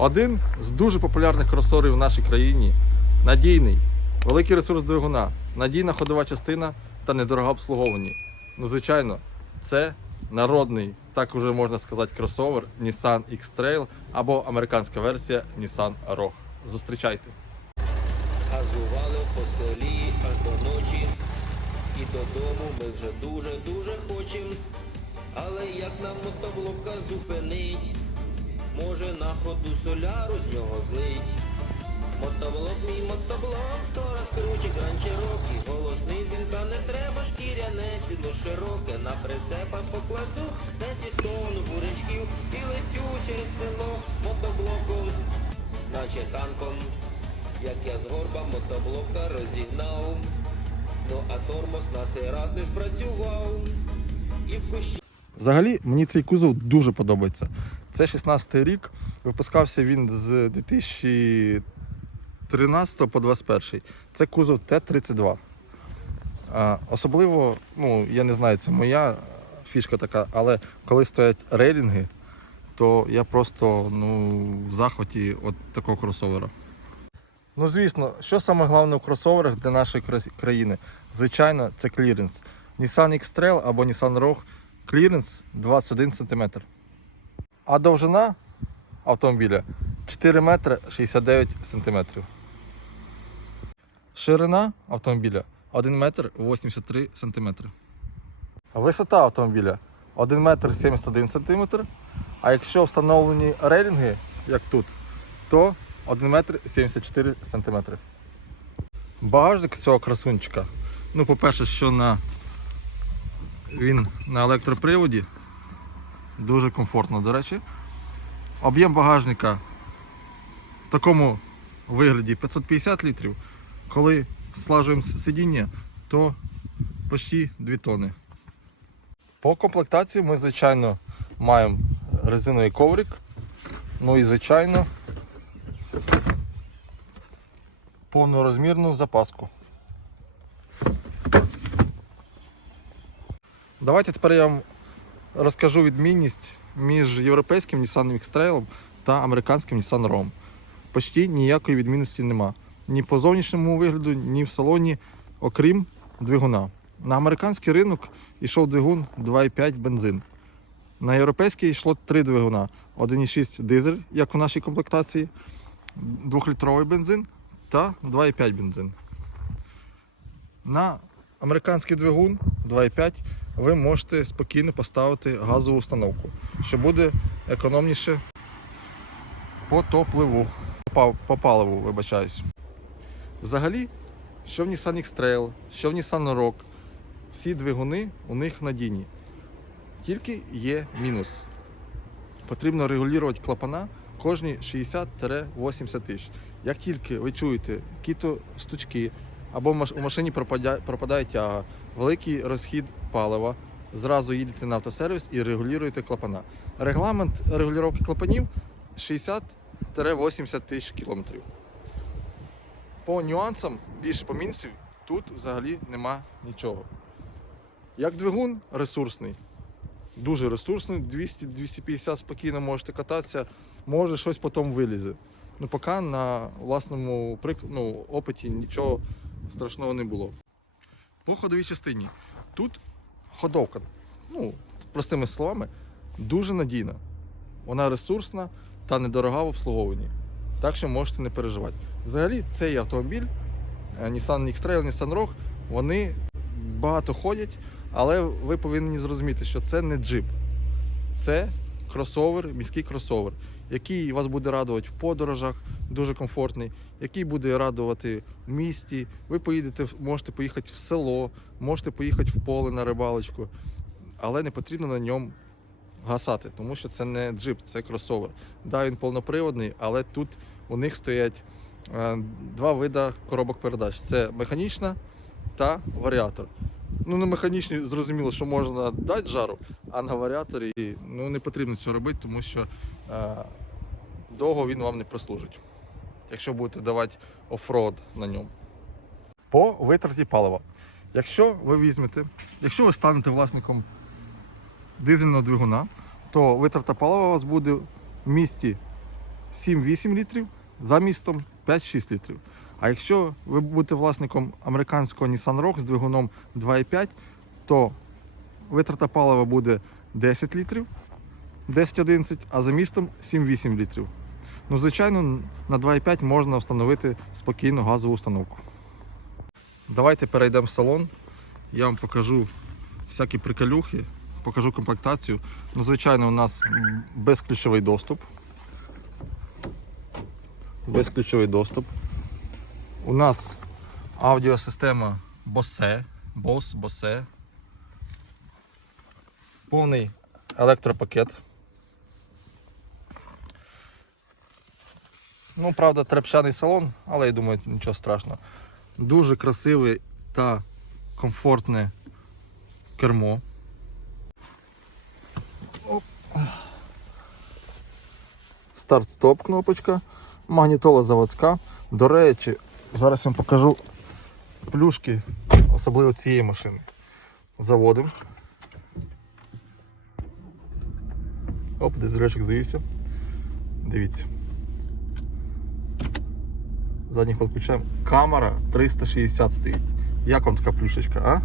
Один з дуже популярних кросорів в нашій країні надійний, великий ресурс двигуна, надійна ходова частина та недорого обслуговування. Ну, звичайно, це народний, так уже можна сказати, кросовер Nissan X-Trail або американська версія Nissan Rogue. Зустрічайте. Газували по столі аж до ночі. І додому ми вже дуже-дуже хочемо. Але як нам мотоблока зупинить? Може на ходу соляру з нього злить. Мотоблок мій мотоблок, сто раз круче гранчерок І голосний зінка не треба, шкіряне сідло широке, на прицепах покладу, десь стону бурячків і летю через село мотоблоком, наче танком, як я з горба мотоблока розігнав, ну а тормоз на цей раз не спрацював. І в кущі. Взагалі мені цей кузов дуже подобається. Це 16 й рік. Випускався він з 2013 по 2021. Це кузов Т-32. Особливо, ну, я не знаю, це моя фішка така, але коли стоять рейлінги, то я просто ну, в захваті от такого кросовера. Ну, звісно, що саме головне в кросоверах для нашої країни? Звичайно, це кліренс. Nissan X-Trail або Nissan Rogue кліренс 21 см. А довжина автомобіля 4 метри 69 сантиметрів. Ширина автомобіля 1 метр 83 сантиметри. Висота автомобіля 1 метр 71 сантиметр. А якщо встановлені рейлінги, як тут, то 1 метр 74 сантиметри. Багажник цього красунчика. Ну, по-перше, що на він на електроприводі. Дуже комфортно, до речі. Об'єм багажника в такому вигляді 550 літрів. Коли слажуємо сидіння, то почти 2 тони. По комплектації ми, звичайно, маємо резиновий коврик. Ну і звичайно повнорозмірну запаску. Давайте тепер я вам розкажу відмінність між європейським Nissan X-Trail та американським Nissan Roam. Почти ніякої відмінності нема. Ні по зовнішньому вигляду, ні в салоні, окрім двигуна. На американський ринок йшов двигун 2,5 бензин. На європейський йшло три двигуна: 1,6 дизель, як у нашій комплектації, 2-літровий бензин та 2,5 бензин. На американський двигун 2,5 ви можете спокійно поставити газову установку, що буде економніше по топливу, по паливу, вибачаюсь. Взагалі, що в Nissan X-Trail, що в Nissan Rock, всі двигуни у них надійні. Тільки є мінус. Потрібно регулювати клапана кожні 60-80 тисяч. Як тільки ви чуєте які стучки, або у машині пропадає, пропадає тяга, великий розхід палива, зразу їдете на автосервіс і регулюєте клапана. Регламент регулювання клапанів 60-80 тисяч кілометрів. По нюансам, більше по мінусів, тут взагалі нема нічого. Як двигун ресурсний, дуже ресурсний, 200-250 спокійно можете кататися, може щось потім вилізе. Ну, Поки на власному ну, опиті нічого страшного не було. По ходовій частині. Тут ходовка, ну, простими словами, дуже надійна. Вона ресурсна та недорога в обслуговуванні. Так що можете не переживати. Взагалі, цей автомобіль, е, Nissan X-Trail, Nissan Rogue, вони багато ходять, але ви повинні зрозуміти, що це не джип, це кросовер, міський кросовер який вас буде радувати в подорожах, дуже комфортний, який буде радувати в місті. Ви поїдете, можете поїхати в село, можете поїхати в поле на рибалочку, але не потрібно на ньому гасати, тому що це не джип, це кросовер. Да, він повноприводний, але тут у них стоять е, два види коробок передач: це механічна та варіатор. Ну на механічній зрозуміло, що можна дати жару, а на варіаторі ну, не потрібно цього робити, тому що е, довго він вам не прослужить, якщо будете давати офрод на ньому. По витраті палива. Якщо ви візьмете, якщо ви станете власником дизельного двигуна, то витрата палива у вас буде в місті 7-8 літрів, за містом 5-6 літрів. А якщо ви будете власником американського Nissan Rogue з двигуном 2,5, то витрата палива буде 10 літрів, 10-11, а за містом 7-8 літрів. Ну, звичайно, на 2,5 можна встановити спокійну газову установку. Давайте перейдемо в салон. Я вам покажу всякі приколюхи, покажу комплектацію. Ну, Звичайно, у нас безключовий доступ. Безключовий доступ. У нас аудіосистема Bose, Bose, Bose. повний електропакет. Ну, правда, трепчаний салон, але я думаю, нічого страшного. Дуже красиве та комфортне кермо. Старт-стоп кнопочка, магнітола заводська. До речі, Зараз вам покажу плюшки, особливо цієї машини. Заводимо. Оп, десь зрячок завівся. Дивіться. Задній ход включаємо. Камера 360 стоїть. Як вам така плюшечка, а?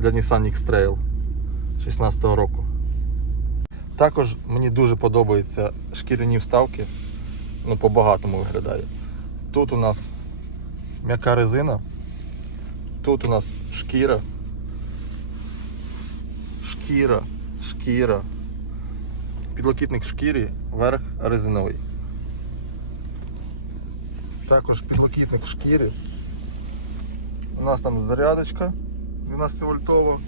Для Nissan X-Trail 2016 року. Також мені дуже подобаються шкіряні вставки, ну по багатому виглядає. Тут у нас м'яка резина, тут у нас шкіра, шкіра, шкіра, підлокітник шкірі, верх резиновий. Також підлокітник шкіри. У нас там зарядочка 12 вольтова,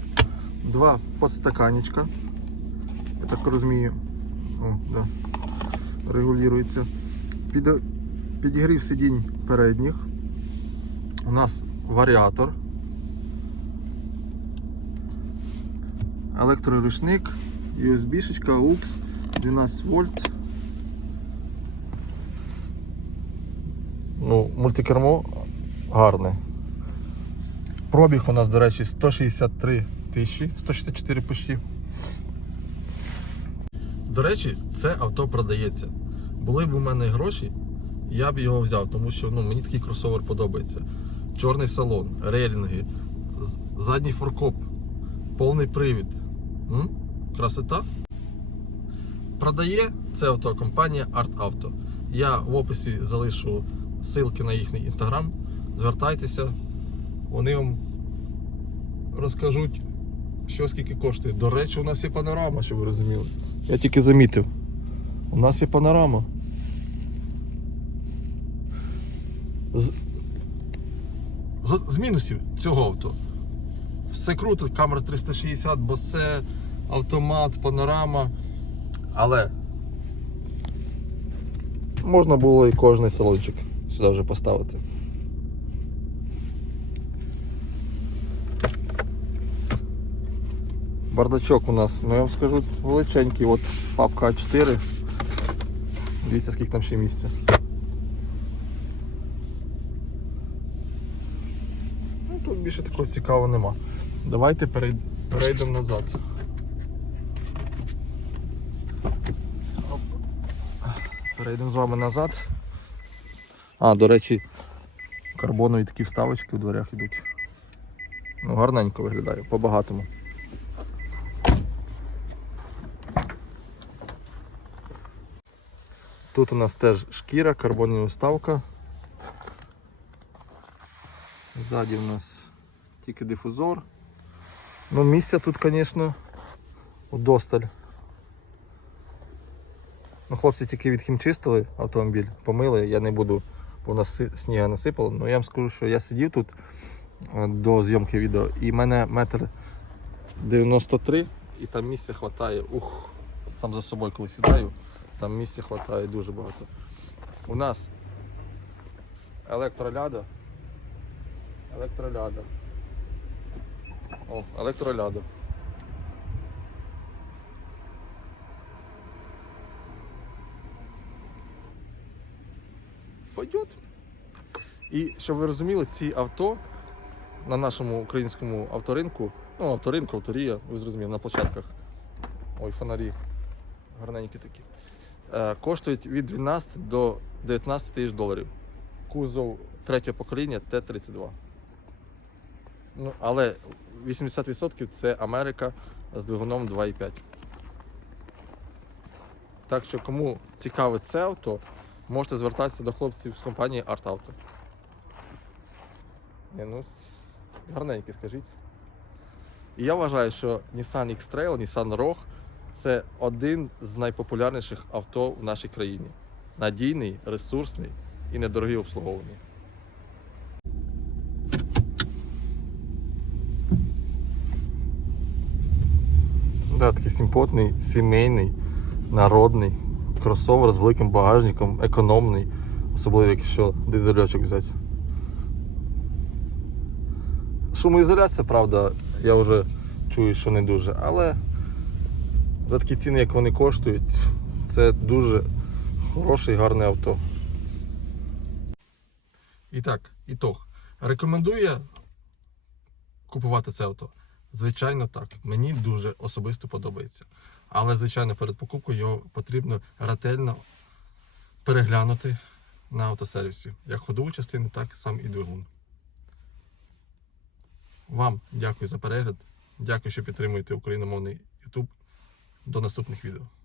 два подстаканечка. Я так розумію, О, да. регулюється. Під... Підігрів сидінь передніх. У нас варіатор. Електрорушник, USB, AUX, 12 вольт. Ну, Мультикермо гарне. Пробіг у нас, до речі, 163 тисячі, 164 пиші. До речі, це авто продається. Були б у мене гроші, я б його взяв, тому що ну, мені такий кросовер подобається. Чорний салон, рейлінги, задній форкоп, повний привід. М? Красота. Продає це авто компанія Art Auto. Я в описі залишу ссылки на їхній інстаграм. Звертайтеся, вони вам розкажуть, що скільки коштує. До речі, у нас є панорама, щоб ви розуміли. Я тільки замітив. У нас є панорама. з, з, мінусів цього авто. Все круто, камера 360, басе, автомат, панорама. Але можна було і кожний салончик сюди вже поставити. Бардачок у нас, ну я вам скажу, величенький, от папка А4. Дивіться, скільки там ще місця. більше такого цікавого нема. Давайте перейдемо назад. Перейдемо з вами назад. А, до речі, карбонові такі вставочки у дверях йдуть. Ну, гарненько виглядає, по-багатому. Тут у нас теж шкіра, карбонова вставка. Ззаді у нас тільки дифузор. Ну Місця тут, звісно, удосталь. Ну, Хлопці тільки відхімчистили автомобіль, помили, я не буду, бо у нас сніга насипало. Ну я вам скажу, що я сидів тут е, до зйомки відео і в мене метр 93 і там місця вистачає. Ух, сам за собою коли сідаю, там місця вистачає дуже багато. У нас електроляда. Електроляда. О, електроляда. Пойдет. І щоб ви розуміли, ці авто на нашому українському авторинку, ну, авторинку, авторія, ви зрозуміли, на площадках. Ой, фонарі гарненькі такі. Е, коштують від 12 до 19 тисяч доларів. Кузов третього покоління Т-32. Ну, Але 80% це Америка з двигуном 2,5. Так що, кому цікаве це авто, можете звертатися до хлопців з компанії Art Auto. Не, ну, Гарненькі, скажіть. І я вважаю, що Nissan X-Trail, Nissan Rogue це один з найпопулярніших авто в нашій країні. Надійний, ресурсний і недорогий обслуговуваний. виглядає такий симпотний, сімейний, народний кросовер з великим багажником, економний, особливо якщо дизельочок взяти. Шумоізоляція, правда, я вже чую, що не дуже, але за такі ціни, як вони коштують, це дуже хороше і гарне авто. І так, ітог. Рекомендую я купувати це авто. Звичайно, так. Мені дуже особисто подобається. Але, звичайно, перед покупкою його потрібно ретельно переглянути на автосервісі. Як ходову частину, так і сам і двигун. Вам дякую за перегляд. Дякую, що підтримуєте україномовний YouTube. До наступних відео.